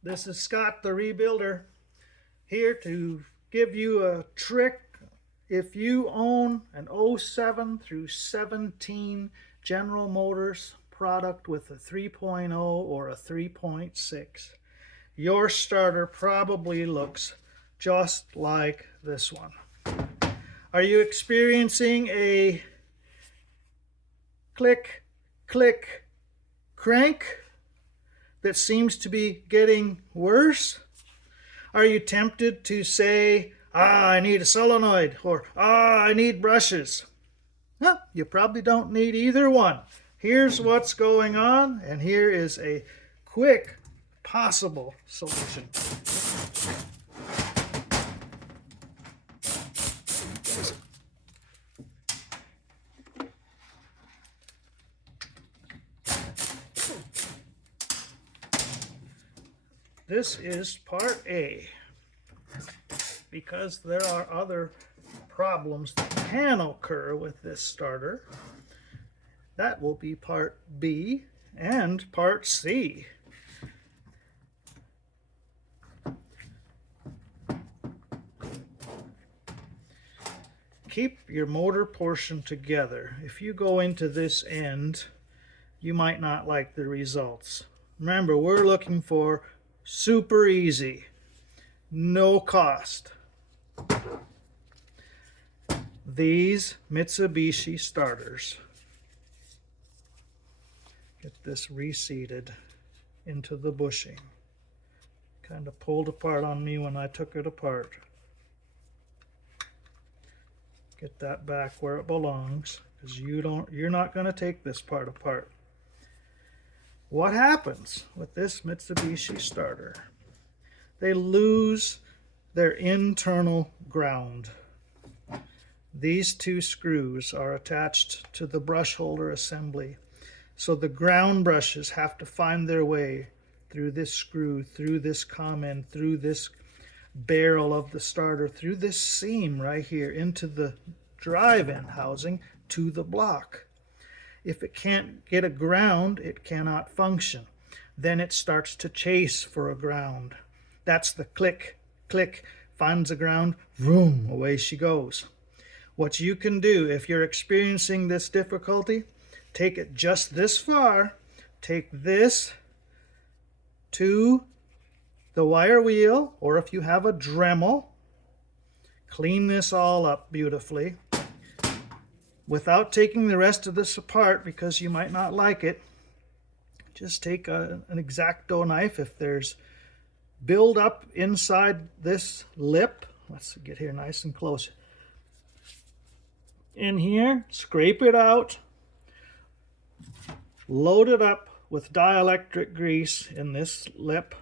This is Scott the Rebuilder here to give you a trick. If you own an 07 through 17 General Motors product with a 3.0 or a 3.6, your starter probably looks just like this one. Are you experiencing a click, click, crank that seems to be getting worse? Are you tempted to say, I need a solenoid, or I need brushes? Well, you probably don't need either one. Here's what's going on, and here is a quick possible solution. This is part A, because there are other problems that can occur with this starter. That will be part B and part C. Keep your motor portion together. If you go into this end, you might not like the results. Remember, we're looking for super easy, no cost. These Mitsubishi starters. Get this reseated into the bushing. Kind of pulled apart on me when I took it apart. Get that back where it belongs, because you're not going to take this part apart. What happens with this Mitsubishi starter? They lose their internal ground. These two screws are attached to the brush holder assembly, so the ground brushes have to find their way through this screw, through this comm end, through this barrel of the starter, through this seam right here into the drive end housing to the block. If it can't get a ground, it cannot function. Then it starts to chase for a ground. That's the click, click, finds a ground, vroom, away she goes. What you can do if you're experiencing this difficulty, take it just this far, take this to the wire wheel, or if you have a Dremel, clean this all up beautifully without taking the rest of this apart, because you might not like it. Just take an X-Acto knife. If there's build up inside this lip, let's get here nice and close. In here, scrape it out, load it up with dielectric grease in this lip,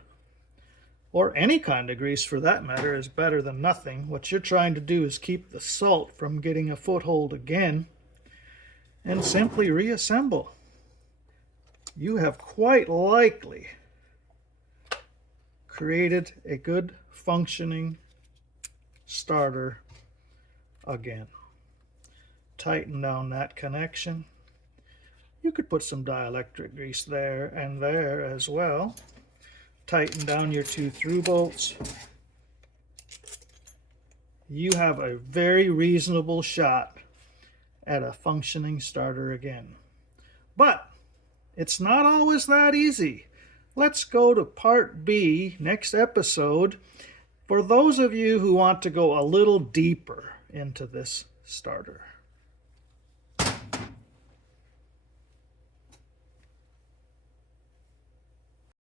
or any kind of grease for that matter is better than nothing. What you're trying to do is keep the salt from getting a foothold again, and simply reassemble. You have quite likely created a good functioning starter again. Tighten down that connection. You could put some dielectric grease there and there as well. Tighten down your two through bolts. You have a very reasonable shot at a functioning starter again. But it's not always that easy. Let's go to part B next episode for those of you who want to go a little deeper into this starter.